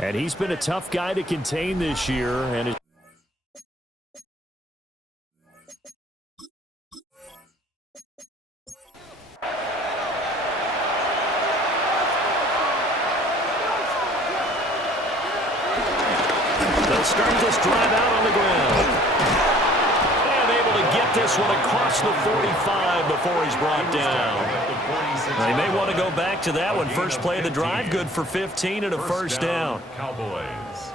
And he's been a tough guy to contain this year. And they'll start this drive out on the ground. And able to get this one across the 45 before he's brought down. Now, he may want to go back to that one. First play of the drive, good for 15 and a first down. Cowboys.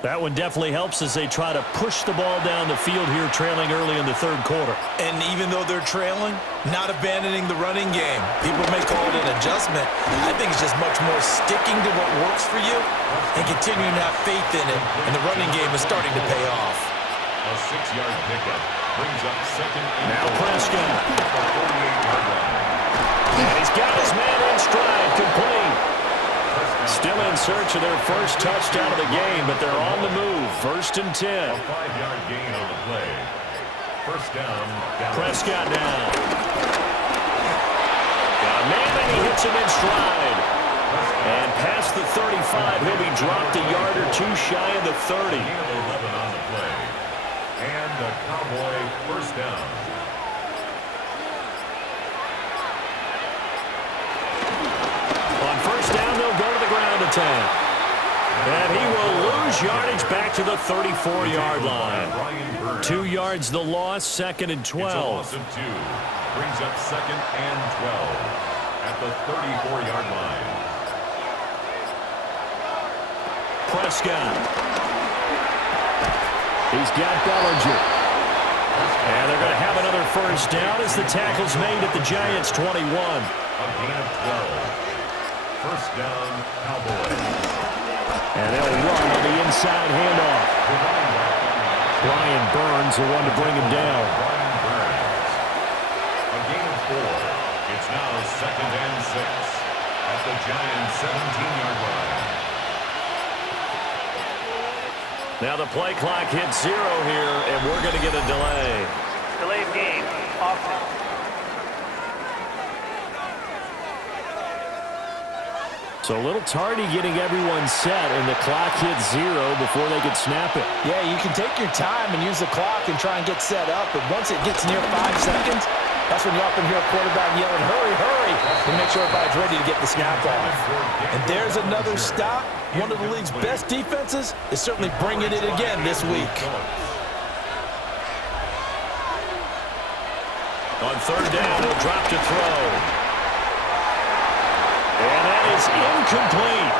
That one definitely helps as they try to push the ball down the field here, trailing early in the third quarter. And even though they're trailing, not abandoning the running game. People may call it an adjustment. I think it's just much more sticking to what works for you and continuing to have faith in it. And the running game is starting to pay off. A 6-yard pickup brings up second. Now Prescott. And he's got his man in stride, complete. Still in search of their first touchdown of the game, but they're on the move. First and 10. A 5-yard gain on the play. First down. Prescott down. Got a man, and he hits him in stride. And past the 35, he'll be dropped a yard or two shy of the 30. Gain of 11 on the play. And the Cowboy first down. On first down, they'll go to the ground attack. And he will lose yardage back to the 34-yard line. 2 yards the loss, second and 12. It's a loss of 2. Brings up second and 12 at the 34-yard line. Prescott. He's got Bellinger. And they're going to have another first down as the tackle's made at the Giants' 21. A gain of 12. First down, Cowboys. And they'll run on the inside handoff. Brian Burns, the one to bring him down. Brian Burns. A gain of 4. It's now second and 6 at the Giants' 17-yard line. Now the play clock hits 0 here, and we're going to get a delay. Delay of game, offense. So a little tardy getting everyone set, and the clock hits 0 before they could snap it. Yeah, you can take your time and use the clock and try and get set up, but once it gets near 5 seconds, that's when you often hear a quarterback yelling, hurry, hurry, to make sure everybody's ready to get the snap off. And there's another stop. One of the league's best defenses is certainly bringing it again this week. On third down, he'll drop to throw. And that is incomplete.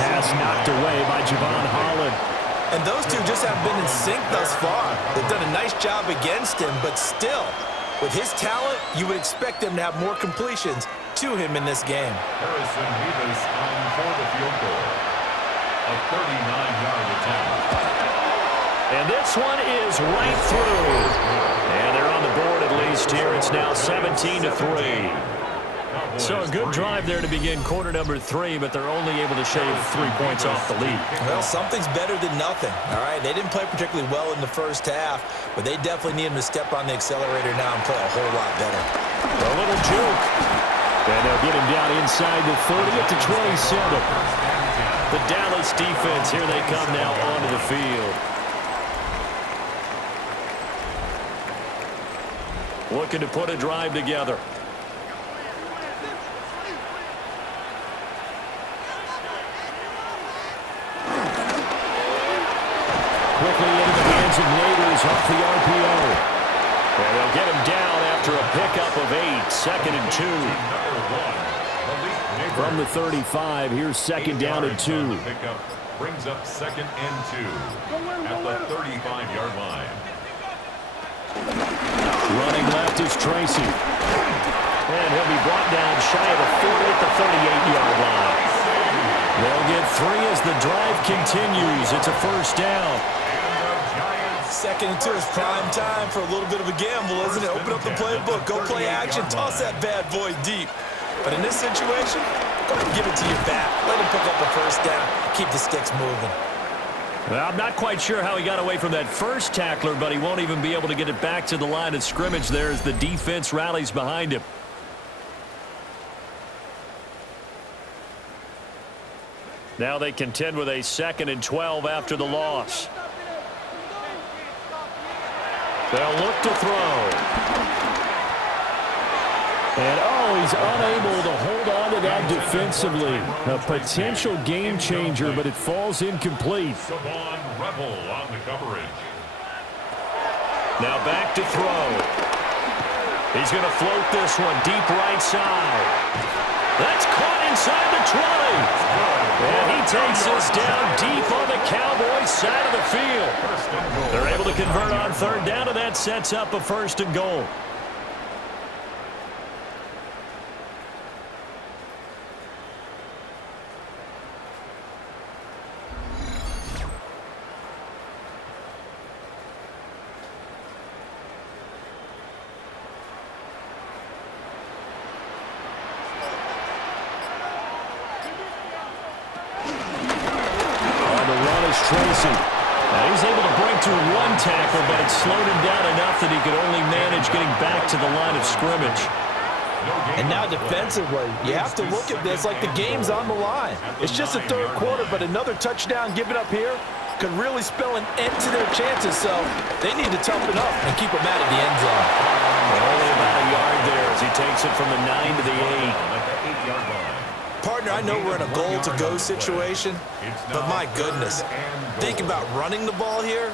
Pass knocked away by Javon Holland. And those two just haven't been in sync thus far. They've done a nice job against him, but still, with his talent, you would expect them to have more completions to him in this game. Harrison Rivas on for the field goal. A 39-yard attempt. And this one is right through. And they're on the board at least here. It's now 17-3. So a good drive there to begin quarter number 3, but they're only able to shave 3 points off the lead. Well, something's better than nothing, all right? They didn't play particularly well in the first half, but they definitely need him to step on the accelerator now and play a whole lot better. A little juke. And they'll get him down inside the 30 at the 27. The Dallas defense, here they come now onto the field. Looking to put a drive together. Quickly into the hands of Neighbors off the RPO. And they'll get him down after a pickup of 8, second and 2. From the 35, here's second down and 2. Pickup brings up second and 2 at the 35-yard line. Running left is Tracy. And he'll be brought down shy of the 40 at the 38-yard line. They'll get 3 as the drive continues. It's a first down. Second and 2 is prime time for a little bit of a gamble, isn't it? Open up the playbook, go play action, toss that bad boy deep. But in this situation, go ahead and give it to your back. Let him pick up the first down, keep the sticks moving. Well, I'm not quite sure how he got away from that first tackler, but he won't even be able to get it back to the line of scrimmage there as the defense rallies behind him. Now they contend with a 2nd and 12 after the loss. They'll look to throw. And, he's unable to hold on to that defensively. A potential game changer, but it falls incomplete. Savon Rebel on the coverage. Now back to throw. He's going to float this one deep right side. That's caught inside the 20. And he takes this down deep on the Cowboys side of the field. They're able to convert on 3rd down, and that sets up a 1st and goal. Tracy. Now he's able to break through 1 tackle, but it slowed him down enough that he could only manage getting back to the line of scrimmage. And now defensively, you have to look at this like the game's on the line. It's just a 3rd quarter, but another touchdown given up here could really spell an end to their chances, so they need to toughen up and keep them out of the end zone. Only about a yard there as he takes it from the 9 to the 8. Partner, I know we're in a goal-to-go situation, but my goodness, think about running the ball here.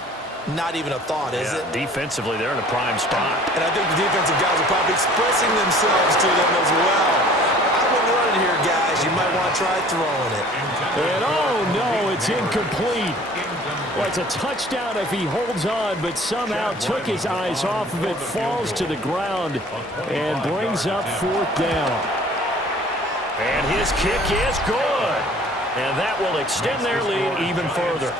Not even a thought, is it? Defensively, they're in a prime spot. And I think the defensive guys are probably expressing themselves to them as well. I wouldn't run it here, guys. You might want to try throwing it. And no, it's incomplete. Well, it's a touchdown if he holds on, but somehow took his eyes off of it, falls to the ground, and brings up 4th down. And his kick is good. And that will extend their lead even further.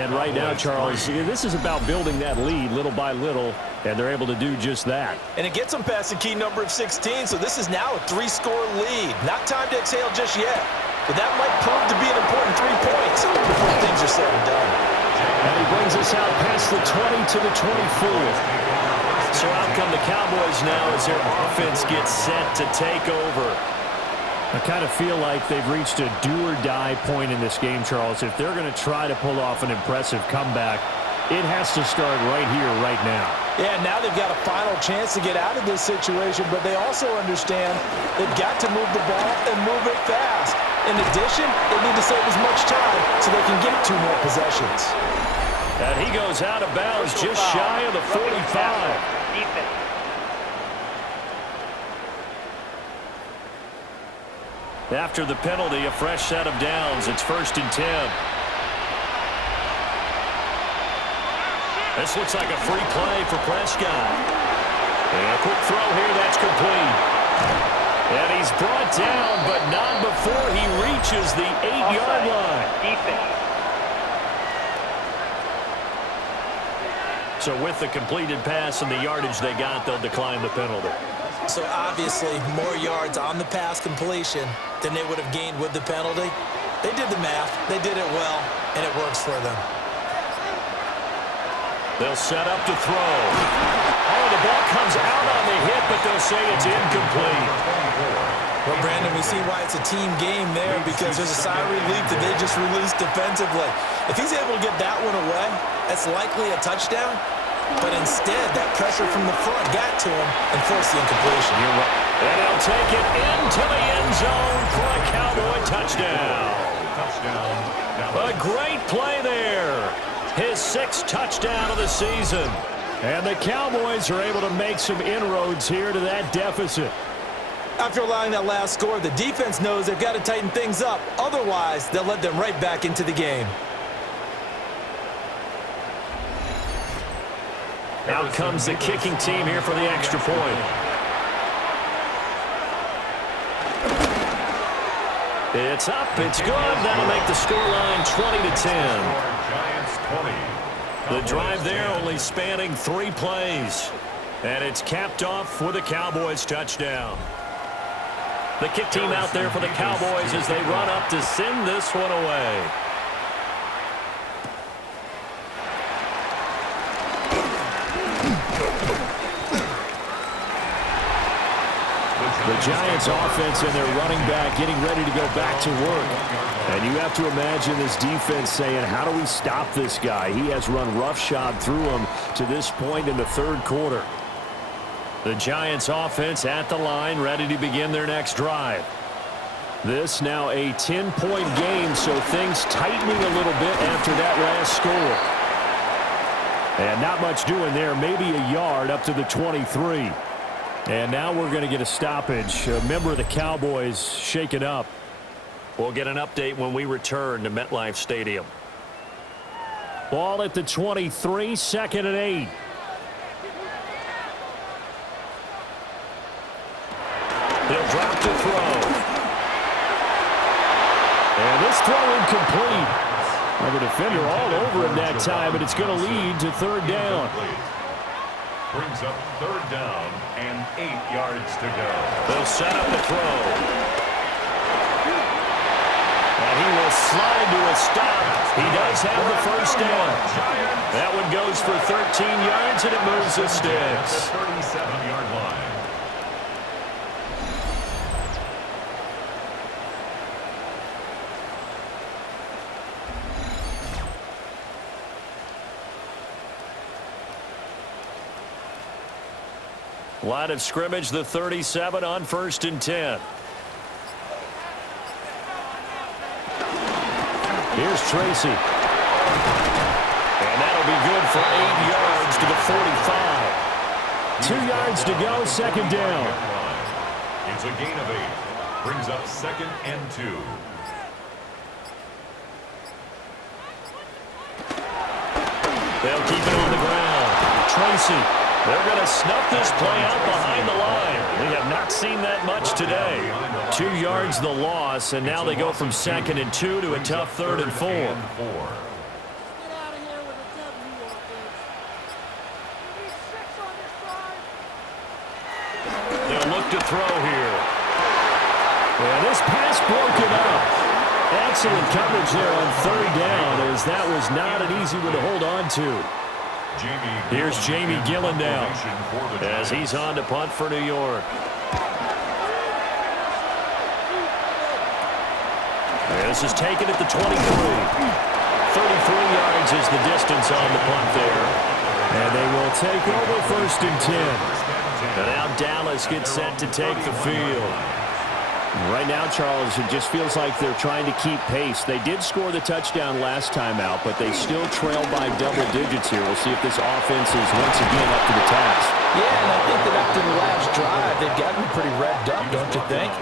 And right now, Charles, this is about building that lead little by little, and they're able to do just that. And it gets them past the key number of 16, so this is now a 3-score lead. Not time to exhale just yet, but that might prove to be an important 3 points before things are said and done. And he brings us out past the 20 to the 24. So out come the Cowboys now as their offense gets set to take over. I kind of feel like they've reached a do-or-die point in this game, Charles. If they're going to try to pull off an impressive comeback, it has to start right here, right now. Yeah, now they've got a final chance to get out of this situation, but they also understand they've got to move the ball and move it fast. In addition, they need to save as much time so they can get 2 more possessions. And he goes out of bounds just shy of the 45. Defense. After the penalty, a fresh set of downs. It's 1st and 10. This looks like a free play for Prescott. And a quick throw here, that's complete. And he's brought down, but not before he reaches the 8-yard line. Defense. So with the completed pass and the yardage they got, they'll decline the penalty. So obviously, more yards on the pass completion than they would have gained with the penalty. They did the math. They did it well, and it works for them. They'll set up to throw. Oh, the ball comes out on the hit, but they'll say it's incomplete. Well, Brandon, we see why it's a team game there because there's a sigh of relief that they just released defensively. If he's able to get that one away, that's likely a touchdown. But instead, that pressure from the front got to him and forced the incompletion. You're right. And he'll take it into the end zone for a Cowboy touchdown. A great play there. His 6th touchdown of the season. And the Cowboys are able to make some inroads here to that deficit. After allowing that last score, the defense knows they've got to tighten things up. Otherwise, they'll let them right back into the game. Out comes the kicking team here for the extra point. It's up, it's good. That'll make the scoreline 20-10. The drive there only spanning 3 plays. And it's capped off with a Cowboys touchdown. The kick team out there for the Cowboys as they run up to send this one away. The Giants offense and their running back getting ready to go back to work. And you have to imagine this defense saying, how do we stop this guy? He has run roughshod through him to this point in the third quarter. The Giants offense at the line, ready to begin their next drive. This now a 10-point game, so things tightening a little bit after that last score. And not much doing there, maybe a yard up to the 23. And now we're going to get a stoppage. A member of the Cowboys shaken up. We'll get an update when we return to MetLife Stadium. Ball at the 23, 2nd and 8. He'll drop to throw. And this throw incomplete. Well, the defender all over him that time, but it's going to lead to third down. Brings up third down and 8 yards to go. They'll set up the throw. And he will slide to a stop. He does have the first down. That one goes for 13 yards, and it moves the sticks. 37-yard line. Line of scrimmage, the 37 on 1st and 10. Here's Tracy. And that'll be good for 8 yards to the 45. 2 yards to go, 2nd down. It's a gain of 8. Brings up 2nd and 2. They'll keep it on the ground. Tracy. They're going to snuff this play out behind the line. We have not seen that much today. 2 yards the loss, and now they go from 2nd and 2 to a tough 3rd and 4. They'll look to throw here. And this pass broken up. Excellent coverage there on 3rd down, as that was not an easy one to hold on to. Here's Jamie Gillen now as he's on to punt for New York. This is taken at the 23. 33 yards is the distance on the punt there. And they will take over 1st and 10. And now Dallas gets set to take the field. Right now, Charles, it just feels like they're trying to keep pace. They did score the touchdown last time out, but they still trail by double digits here. We'll see if this offense is once again up to the task. Yeah, and I think that after the last drive, they've gotten pretty revved up, don't you think?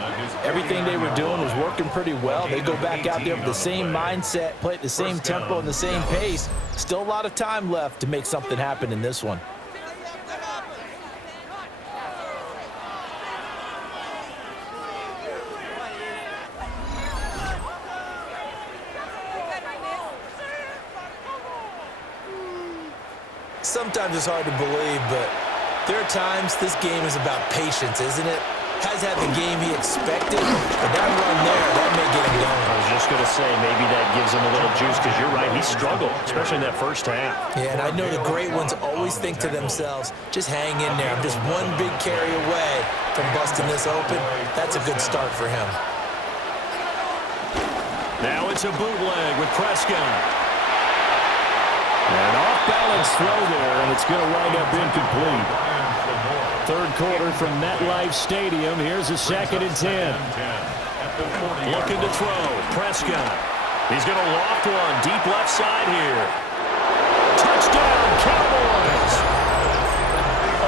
Everything they were doing was working pretty well. They go back out there with the same mindset, play at the same tempo and the same pace. Still a lot of time left to make something happen in this one. Sometimes it's hard to believe, but there are times this game is about patience, isn't it? Has had the game he expected, but that run there, that may get him going. I was just going to say, maybe that gives him a little juice, because you're right, he struggled, especially in that first half. Yeah, and I know the great ones always think to themselves, just hang in there. I'm just one big carry away from busting this open. That's a good start for him. Now it's a bootleg with Prescott. An off-balance throw there, and it's going to wind up incomplete. Third quarter from MetLife Stadium. Here's a 2nd and 10. Looking to throw. Prescott. He's going to loft one. Deep left side here. Touchdown, Cowboys!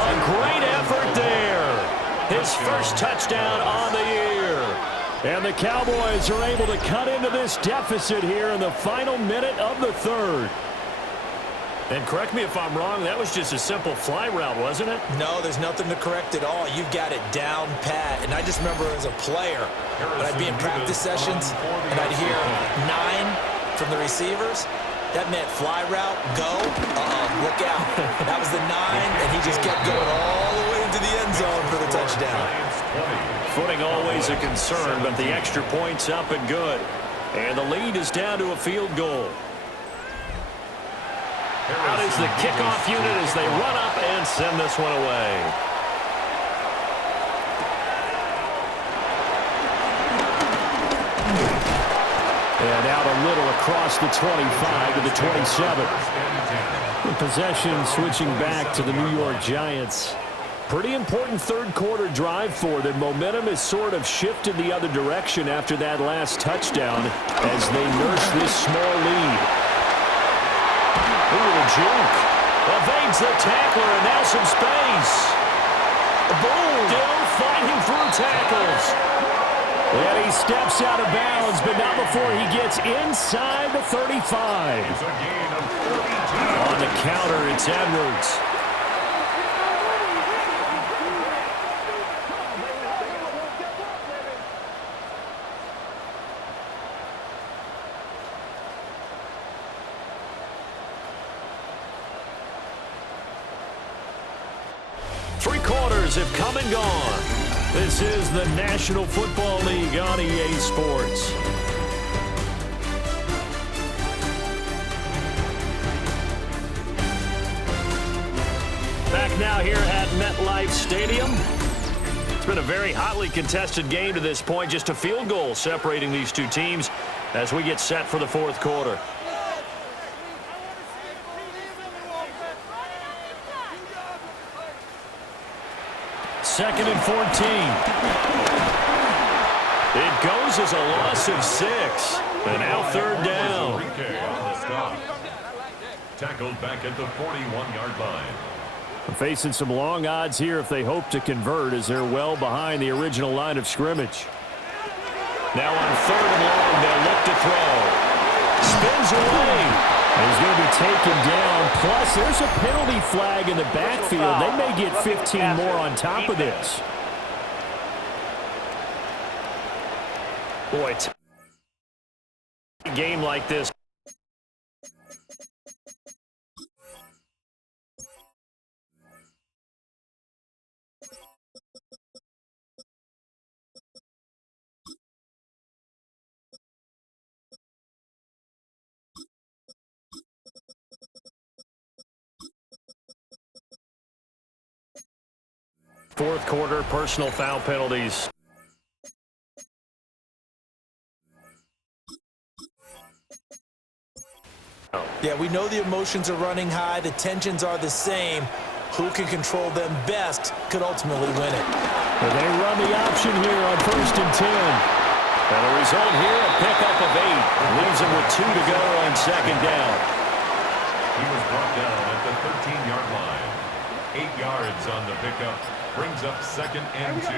A great effort there. His first touchdown on the year. And the Cowboys are able to cut into this deficit here in the final minute of the third. And correct me if I'm wrong, that was just a simple fly route, wasn't it? No, there's nothing to correct at all. You've got it down pat. And I just remember as a player, when I'd be in practice sessions, and I'd hear 9 from the receivers, that meant fly route, go, look out. That was the 9, and he just kept going all the way into the end zone for the touchdown. Footing always a concern, but the extra point's up and good. And the lead is down to a field goal. Out is the kickoff unit as they run up and send this one away. And out a little across the 25 to the 27. The possession switching back to the New York Giants. Pretty important third-quarter drive for them. Momentum has sort of shifted the other direction after that last touchdown as they nurse this small lead. Ooh, a juke. Evades the tackler, and now some space. Boom! Still fighting through tackles. And he steps out of bounds, but not before he gets inside the 35. It's a gain of 42. On the counter, it's Edwards. Three quarters have come and gone. This is the National Football League on EA Sports. Back now here at MetLife Stadium. It's been a very hotly contested game to this point. Just a field goal separating these two teams as we get set for the fourth quarter. Second and 14. It goes as a loss of 6. And now third down. Tackled back at the 41-yard line. Facing some long odds here if they hope to convert as they're well behind the original line of scrimmage. Now on third and long, they'll look to throw. Spins away. And he's going to be taken down. Plus, there's a penalty flag in the backfield. They may get 15 more on top of this. Boy, a game like this. Fourth quarter, personal foul penalties. Yeah, we know the emotions are running high. The tensions are the same. Who can control them best could ultimately win it. But they run the option here on first and 10. And the result here, a pickup of 8. Leaves them with 2 to go on second down. He was brought down at the 13-yard line. 8 yards on the pickup. Brings up second and 2.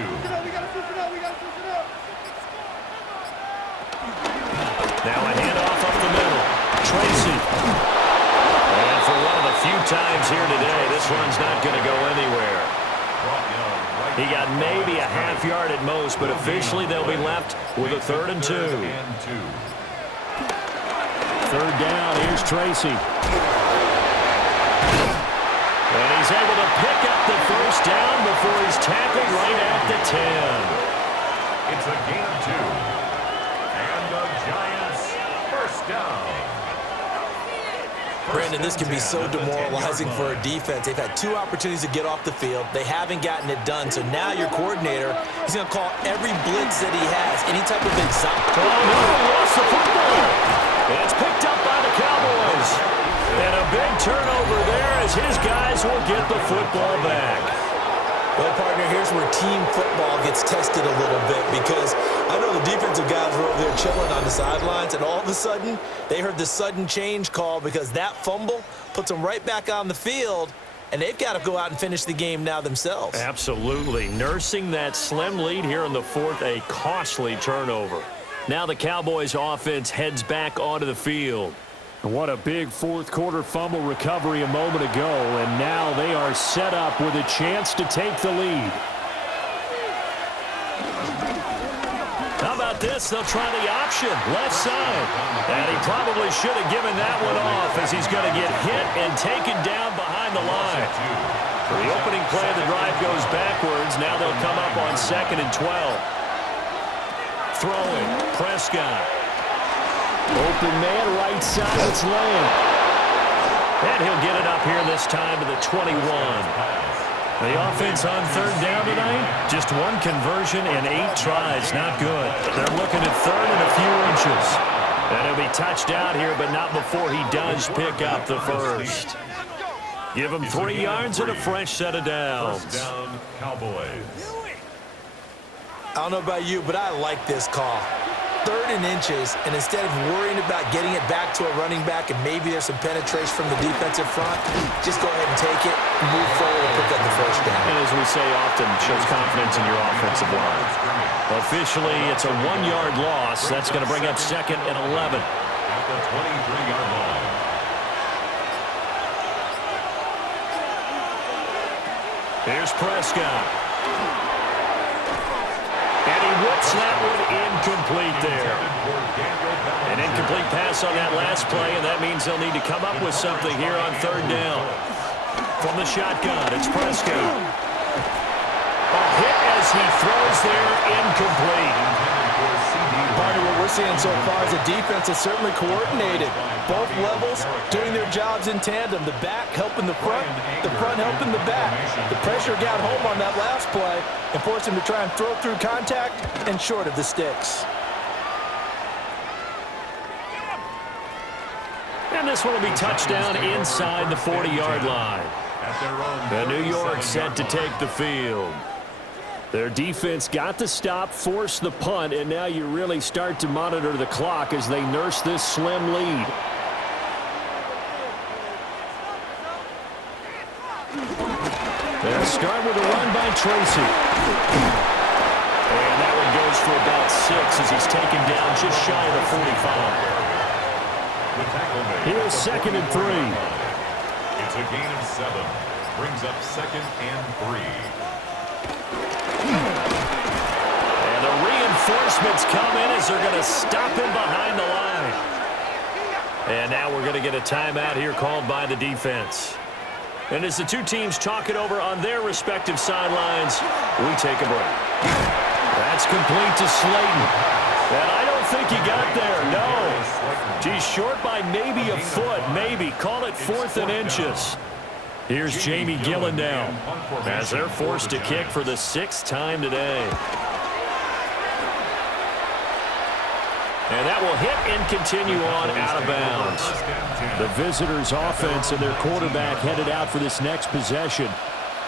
Now a handoff up the middle. Tracy. And for one of the few times here today, this run's not going to go anywhere. He got maybe a half yard at most, but officially they'll be left with a third and 2. Third down, here's Tracy. And he's able to pick up the first down before he's tackled right at the 10. It's a gain of 2. And the Giants first down. Brandon, this can be so demoralizing for a defense. They've had 2 opportunities to get off the field. They haven't gotten it done. So now your coordinator, he's going to call every blitz that he has, any type of exotic. Oh, no, he lost the football. And it's picked up by the Cowboys. And a big turnover there as his guys will get the football back. Well, partner, here's where team football gets tested a little bit because I know the defensive guys were over there chilling on the sidelines, and all of a sudden, they heard the sudden change call because that fumble puts them right back on the field, and they've got to go out and finish the game now themselves. Absolutely. Nursing that slim lead here in the fourth, a costly turnover. Now the Cowboys offense heads back onto the field. What a big fourth quarter fumble recovery a moment ago, and now they are set up with a chance to take the lead. How about this? They'll try the option, left side. And he probably should have given that one off as he's going to get hit and taken down behind the line. The opening play of the drive goes backwards. Now they'll come up on second and 12. Throwing, Prescott. Open man, right side, it's Lamb. And he'll get it up here this time to the 21. The offense on third down tonight, just 1 conversion and 8 tries. Not good. They're looking at third and a few inches. And he'll be touched out here, but not before he does pick up the first. Give him 3 yards and a fresh set of downs. First down, Cowboys. I don't know about you, but I like this call. 3rd and inches, and instead of worrying about getting it back to a running back and maybe there's some penetration from the defensive front, just go ahead and take it, move forward, and pick up the first down. And as we say often, shows confidence in your offensive line. Officially, it's a 1-yard loss. That's going to bring up 2nd and 11. At the 23-yard line. Here's Prescott. And he whips that one incomplete there. An incomplete pass on that last play, and that means they'll need to come up with something here on 3rd down. From the shotgun, it's Prescott. A hit as he throws there, incomplete. Partner, what we're seeing so far is the defense is certainly coordinated. Both levels doing their jobs in tandem. The back helping the front helping the back. The pressure got home on that last play and forced him to try and throw through contact and short of the sticks. And this one will be touchdown inside the 40-yard line. And New York set to take the field. Their defense got the stop, forced the punt, and now you really start to monitor the clock as they nurse this slim lead. They'll start with a run by Tracy. And that one goes for about 6 as he's taken down just shy of the 45. Here's 2nd and 3. It's a gain of 7. Brings up 2nd and 3. And the reinforcements come in as they're going to stop him behind the line. And now we're going to get a timeout here called by the defense. And as the two teams talk it over on their respective sidelines, we take a break. That's complete to Slayton. And I don't think he got there, no. He's short by maybe a foot, maybe. Call it 4th and inches. Here's Jamie Gillen now as they're forced to kick for the 6th time today. And that will hit and continue on out of bounds. The visitors' offense and their quarterback headed out for this next possession.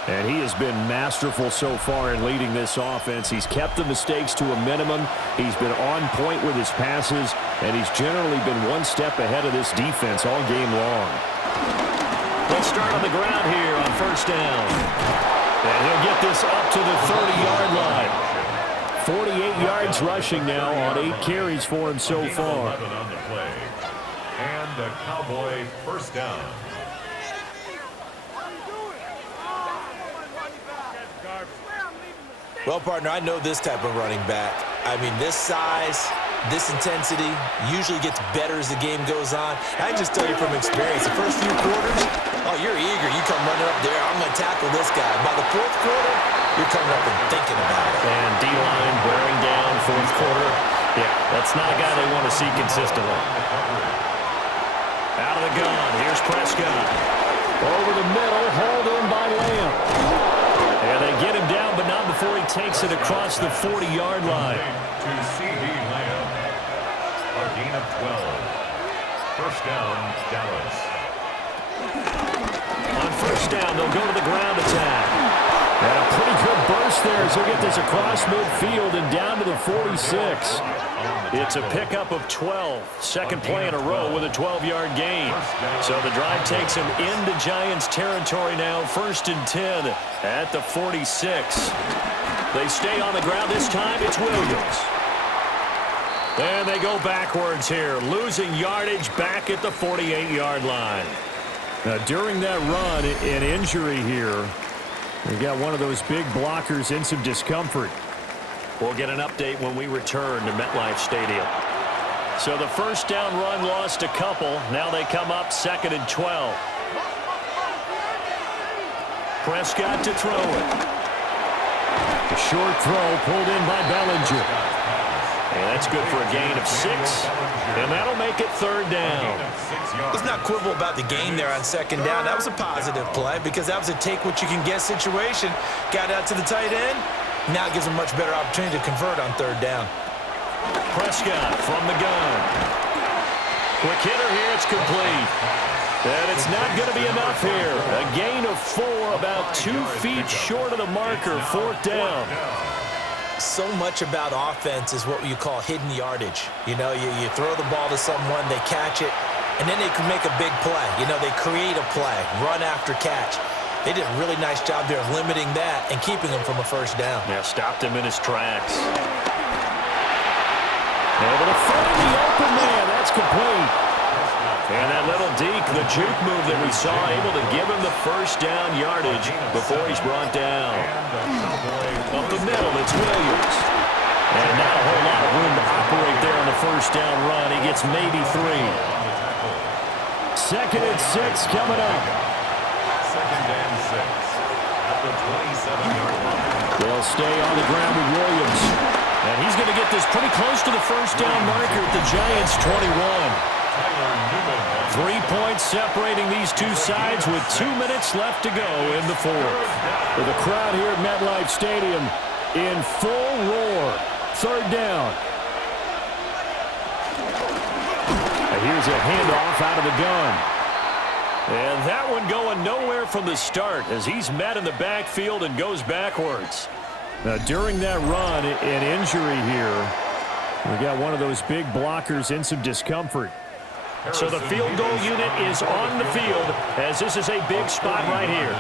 And he has been masterful so far in leading this offense. He's kept the mistakes to a minimum. He's been on point with his passes. And he's generally been one step ahead of this defense all game long. Let's start on the ground here on 1st down. And he'll get this up to the 30-yard line. 48 yards rushing now on 8 carries for him so far. On the play. And a Cowboy first down. Well, partner, I know this type of running back. I mean, this size, this intensity usually gets better as the game goes on. I can just tell you from experience, the first few quarters, oh, you're eager. You come running up there, I'm going to tackle this guy. By the 4th quarter, you're coming up and thinking about it. And D-line wearing down 4th quarter. Yeah, that's not a guy they want to see consistently. Out of the gun, here's Prescott. Over the middle, hauled in by Lamb. And they get him down, but not before he takes it across the 40-yard line. To C.D. Lamb. A gain of 12. First down, Dallas. On 1st down, they'll go to the ground attack. And a pretty good burst there as he'll get this across midfield and down to the 46. It's a pickup of 12. 2nd play in a row with a 12-yard gain. So the drive takes him into Giants territory now. 1st and 10 at the 46. They stay on the ground this time. It's Williams. And they go backwards here, losing yardage back at the 48-yard line. Now, during that run, an injury here. We got one of those big blockers in some discomfort. We'll get an update when we return to MetLife Stadium. So the 1st down run lost a couple. Now they come up 2nd and 12. Prescott to throw it. A short throw pulled in by Bellinger. And that's good for a gain of 6. And that'll make it 3rd down. Let's not quibble about the game there on 2nd down. That was a positive play because that was a take-what-you-can-get situation. Got out to the tight end. Now it gives them a much better opportunity to convert on 3rd down. Prescott from the gun. Quick hitter here. It's complete. And it's not going to be enough here. A gain of 4, about 2 feet short of the marker. 4th down. So much about offense is what you call hidden yardage. You know, you throw the ball to someone, they catch it, and then they can make a big play. You know, they create a play, run after catch. They did a really nice job there of limiting that and keeping him from a first down. Yeah, stopped him in his tracks. Able to find the open man. That's complete. And that little deke, the juke move that we saw, able to give him the first down yardage before he's brought down. Up the middle, it's Williams. And not a whole lot of room to operate there on the first down run. He gets maybe 3. 2nd and 6 coming up. 2nd and 6 at the 27-yard line. They'll stay on the ground with Williams. And he's going to get this pretty close to the first down marker at the Giants' 21. 3 points separating these two sides with 2 minutes left to go in the 4th. With the crowd here at MetLife Stadium in full roar. 3rd down. And here's a handoff out of the gun. And that one going nowhere from the start as he's met in the backfield and goes backwards. Now, during that run, an injury here. We got one of those big blockers in some discomfort. So the field goal unit is on the field as this is a big spot right here.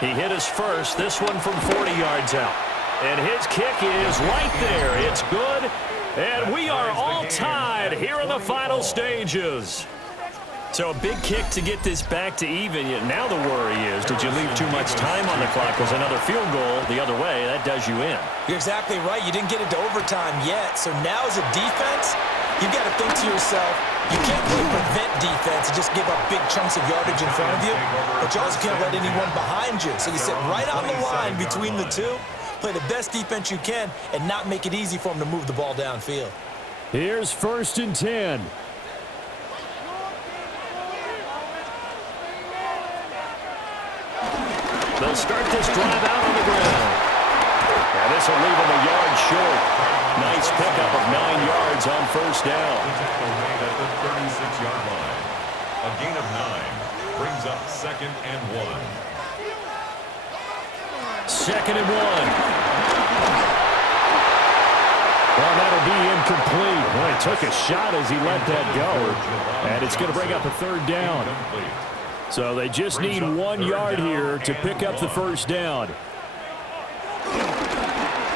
He hit his first, this one from 40 yards out. And his kick is right there. It's good. And we are all tied here in the final stages. So a big kick to get this back to even. Now the worry is, did you leave too much time on the clock? Because another field goal the other way, that does you in. You're exactly right. You didn't get it to overtime yet. So now as a defense, you've got to think to yourself, you can't really prevent defense and just give up big chunks of yardage in front of you, but you also can't let anyone behind you. So you sit right on the line between the two, play the best defense you can, and not make it easy for them to move the ball downfield. Here's 1st and 10. They'll start this drive out on the ground. And this will leave them a yard short. Nice pickup of 9 yards on first down. Made at the 36-yard line. A gain of 9 brings up 2nd and 1. 2nd and 1. Well, that'll be incomplete. Well, he took a shot as he let that go. And it's going to bring up a 3rd down. So they just need 1 yard here to pick up the first down.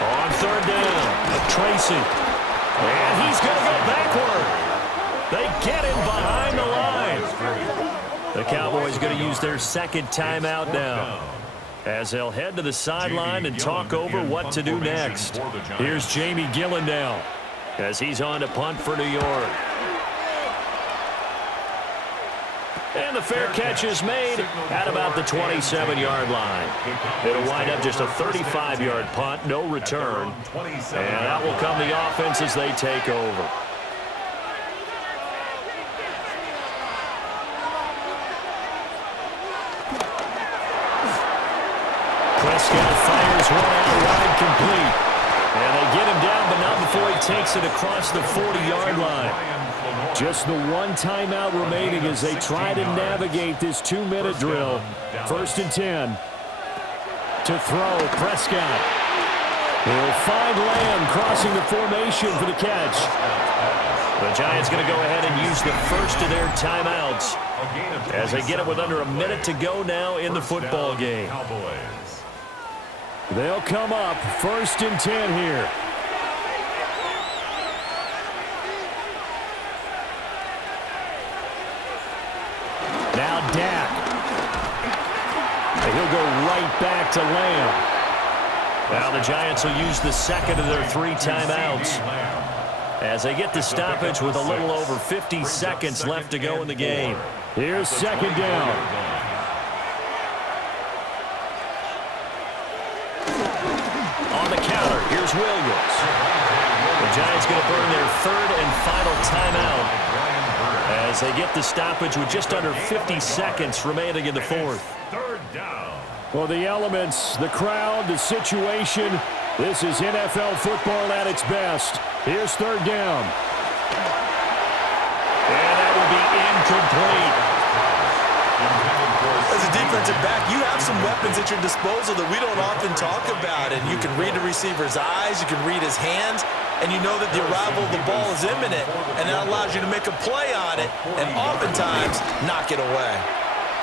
On 3rd down, Tracy. And he's going to go backward. They get him behind the line. The Cowboys going to use their 2nd timeout now, as they'll head to the sideline and talk over what to do next. Here's Jamie Gillen now, as he's on to punt for New York. And the fair catch is made at about the 27-yard line. It'll wind up just a 35-yard punt, no return. And that will come the offense as they take over. Prescott fires one out wide complete. And they get him down, but not before he takes it across the 40-yard line. Just the 1 timeout remaining as they try to navigate this 2-minute drill. 1st and 10. To throw, Prescott. He'll find Lamb crossing the formation for the catch. The Giants going to go ahead and use the first of their timeouts as they get it with under a minute to go now in the football game. They'll come up 1st and 10 here. Now Dak. And he'll go right back to Lamb. Now the Giants will use the 2nd of their 3 timeouts as they get the stoppage with a little over 50 seconds left to go in the game. Here's 2nd down. On the counter, here's Williams. The Giants going to burn their 3rd and final timeout as they get the stoppage with just under 50 seconds remaining in the 4th. 3rd down. Well, the elements, the crowd, the situation, this is NFL football at its best. Here's 3rd down. And that will complete. As a defensive back, you have some weapons at your disposal that we don't often talk about. And you can read the receiver's eyes, you can read his hands, and you know that the arrival of the ball is imminent, and that allows you to make a play on it and oftentimes knock it away.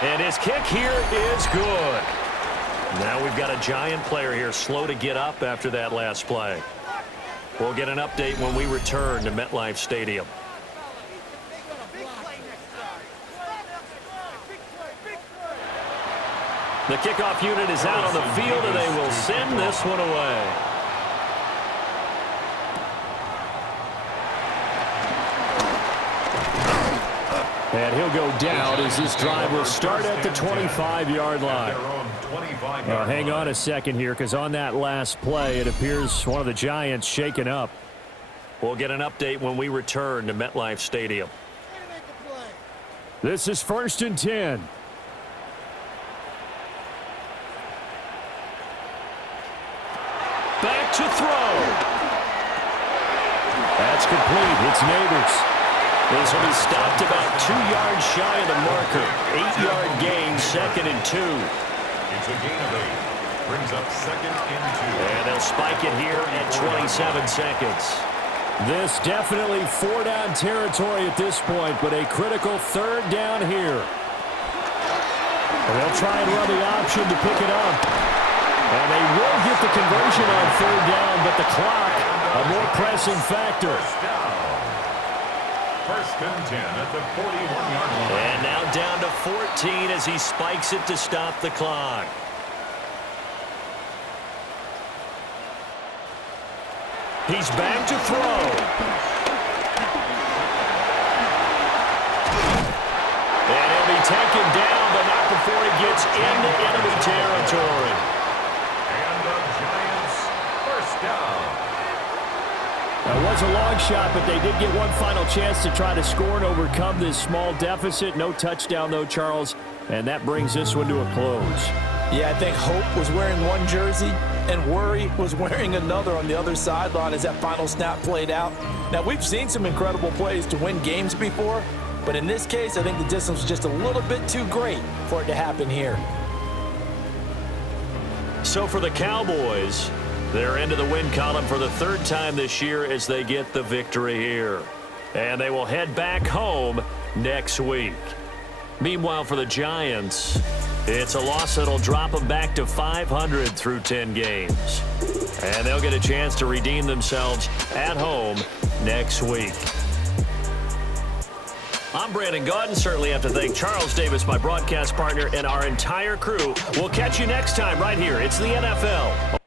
And his kick here is good. Now we've got a Giant player here slow to get up after that last play. We'll get an update when we return to MetLife Stadium. The kickoff unit is out on the field, and they will send this one away. And he'll go down as this drive will start at the 25-yard line. Now, hang on a second here, because on that last play, it appears one of the Giants shaken up. We'll get an update when we return to MetLife Stadium. This is 1st and 10. Back to throw. That's complete. It's Neighbors. This will be stopped about 2 yards shy of the marker. 8-yard gain, 2nd and 2. It's a gain of 8. Brings up 2nd and 2. And they'll spike it here at 27 seconds. This definitely 4-down territory at this point, but a critical 3rd down here. And they'll try and run the option to pick it up. And they will get the conversion on 3rd down, but the clock, a more pressing factor. 1st and 10 at the 41-yard line. And now down to 14 as he spikes it to stop the clock. He's back to throw. And he'll be taken down, but not before he gets into enemy territory. And the Giants, 1st down. It was a long shot, but they did get one final chance to try to score and overcome this small deficit. No touchdown, though, Charles, and that brings this one to a close. Yeah, I think Hope was wearing one jersey and Worry was wearing another on the other sideline as that final snap played out. Now, we've seen some incredible plays to win games before, but in this case, I think the distance was just a little bit too great for it to happen here. So for the Cowboys, they're into the win column for the 3rd time this year as they get the victory here. And they will head back home next week. Meanwhile, for the Giants, it's a loss that'll drop them back to 500 through 10 games. And they'll get a chance to redeem themselves at home next week. I'm Brandon Gaudin. Certainly have to thank Charles Davis, my broadcast partner, and our entire crew. We'll catch you next time right here. It's the NFL.